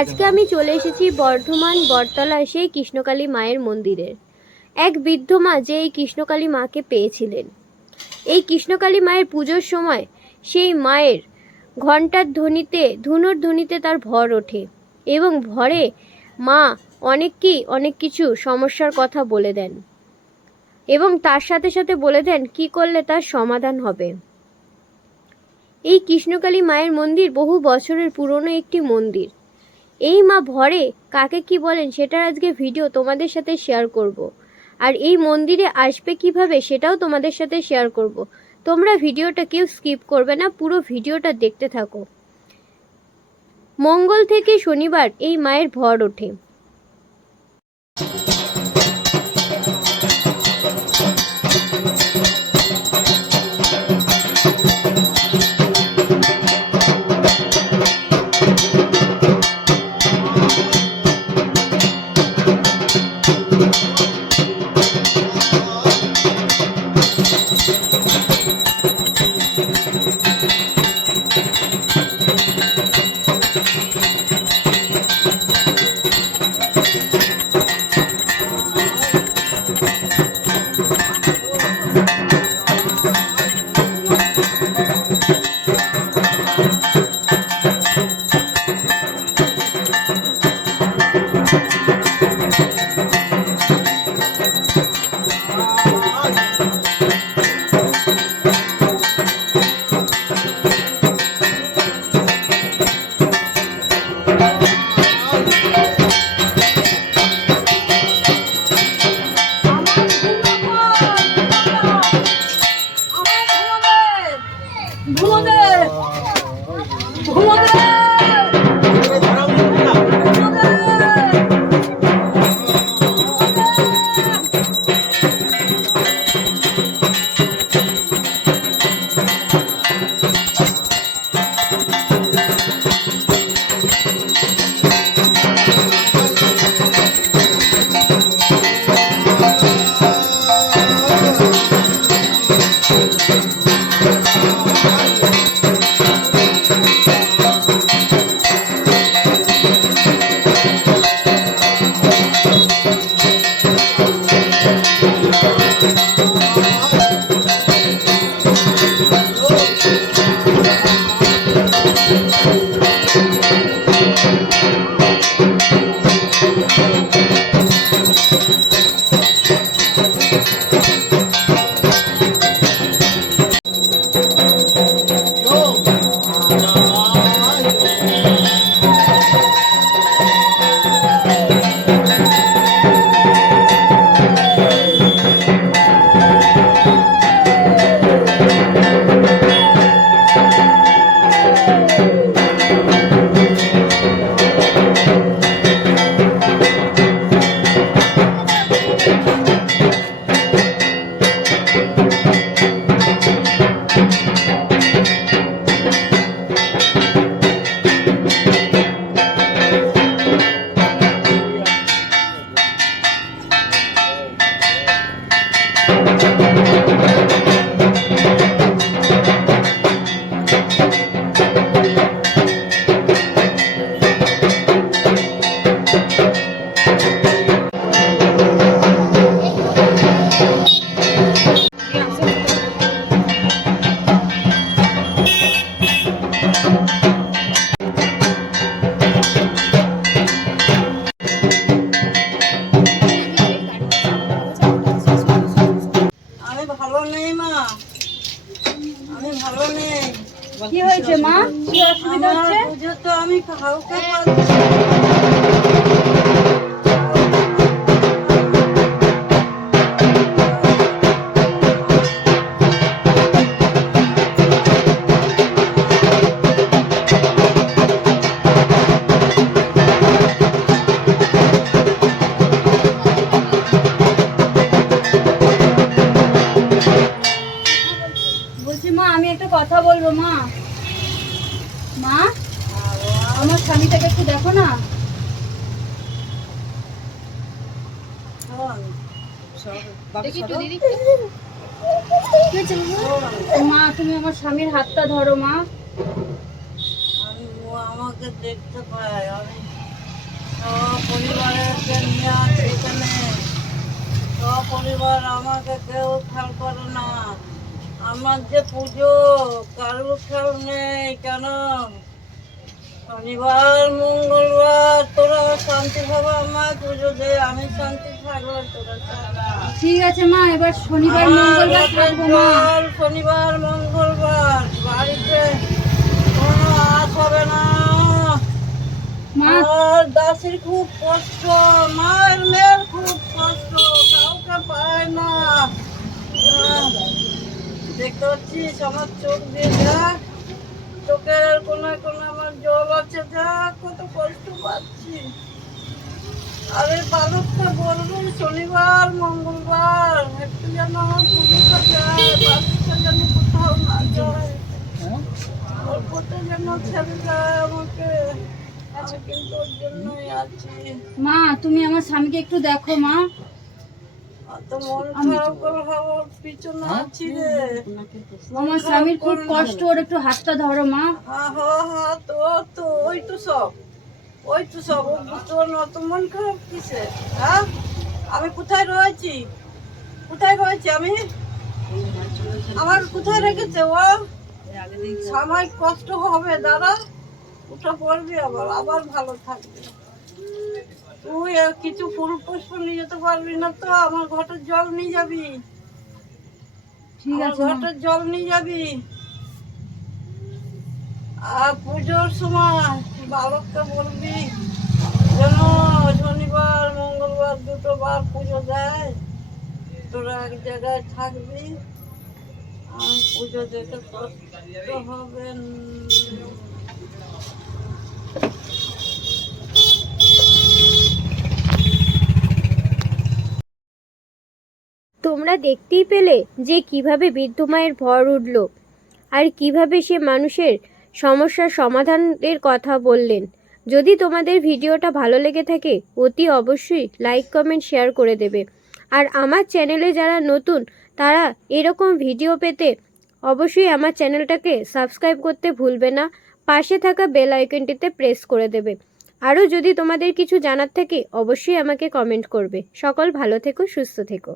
আজকে আমি চলে এসেছি বর্ধমান বটতলায় সেই কৃষ্ণকালী মায়ের মন্দিরে। এক বৃদ্ধ মা যে এই কৃষ্ণকালী মাকে পেয়েছিলেন। এই কৃষ্ণকালী মায়ের পুজোর সময় সেই মায়ের ঘণ্টার ধ্বনিতে, ধুনোর ধ্বনিতে তার ভর ওঠে এবং ভরে মা অনেক কিছু সমস্যার কথা বলে দেন এবং তার সাথে সাথে বলে দেন কি করলে তার সমাধান হবে। এই কৃষ্ণকালী মায়ের মন্দির বহু বছরের পুরনো একটি মন্দির। এই মা ভরে কাকে কি বলেন সেটার আজকে ভিডিও তোমাদের সাথে শেয়ার করব। আর এই মন্দিরে আসবে কিভাবে সেটাও তোমাদের সাথে শেয়ার করব। তোমরা ভিডিওটা কেউ স্কিপ করবে না, পুরো ভিডিওটা দেখতে থাকো। মঙ্গল থেকে শনিবার এই মায়ের ভর ওঠে। কি হয়েছে মা? কি অসুবিধা হচ্ছে? বুঝো তো আমি কাউকে বলছি মা, আমি একটা কথা বলবো মা। মা, আমার স্বামীটাকে একটু দেখো না। মা, তুমি আমার স্বামীর হাতটা ধরো মা। আমাকে দেখতে পাই, আমি পরিবারকে নিয়ে আছে এখানে। পরিবার আমাকে কেউ খেয়াল করে না। আমার যে পুজো কারোর খেয়াল নেই কেন? শনিবার মঙ্গলবার তোরা শান্তিভাবে আমার পুজো দে, আমি শান্তি থাকলে তোরা থাক। ঠিক আছে মা, এবার শনিবার আমার মঙ্গলবার ঘরের থাকবো মা। জল শনিবার মঙ্গলবার বাড়িতে কোনো আস হবে না। মা আর দাসির খুব কষ্ট, মায়ের মেয়ের খুব কষ্ট, কাউকে পায় না। দেখতে পাচ্ছিস আমার চোখ দিয়ে যা, চোখের কোনায় কোনায় আমার জল আছে, যা কত কষ্ট পাচ্ছি। আরে বালকটা বলবো শনিবার মঙ্গলবার একটু যেন আমার পুজোটা যায়, বাচ্চাটা যেন কোথাও না যায়, অল্পটা যেন ছেড়ে যায় আমাকে। আমি কিন্তু ওর জন্যই আছি। মা তুমি আমার স্বামীকে একটু দেখো মা। অত মন খারাপ করে হওয়ার পিছনে আছি রে। আমার স্বামীর খুব কষ্ট, ওর একটু হাতটা ধরো মা। তো ওই তো সব, ওই তো সব ও বুঝতে পারলো। অত মন খারাপ কিসে? হ্যাঁ, আমি কোথায় রয়েছি? কোথায় রয়েছি আমি? আমার কোথায় রেখেছে ও? সাময়িক কষ্ট হবে, দাঁড়া, উঠে পড়বি, আবার আবার ভালো থাকবি। তুই কিছু ফুল পুষ্প নিয়ে যেতে পারবি না তো? আমার ঘটের জল নিয়ে যাবি। ঠিক আমার আছে মা। ঘটের জল নিয়ে যাবি। আর পুজোর সময় বালককে বলবি যেন শনিবার মঙ্গলবার দুটো বার পুজো দেয়, তোরা এক জায়গায় থাকবি। আমি পুজো দেখে কষ্ট হবে তোমরা দেখতেই পেলে যে কিভাবে বৃদ্ধ মায়ের ভর উঠল আর কিভাবে সে মানুষের সমস্যার সমাধানের কথা বললেন। যদি তোমাদের ভিডিওটা ভালো লেগে থাকে অতি অবশ্যই লাইক কমেন্ট শেয়ার করে দেবে। আর আমার চ্যানেলে যারা নতুন তারা এরকম ভিডিও পেতে অবশ্যই আমার চ্যানেলটাকে সাবস্ক্রাইব করতে ভুলবে না। পাশে থাকা বেল আইকনটিতে প্রেস করে দেবে। আরও যদি তোমাদের কিছু জানার থাকে অবশ্যই আমাকে কমেন্ট করবে। সকল ভালো থেকো, সুস্থ থেকো।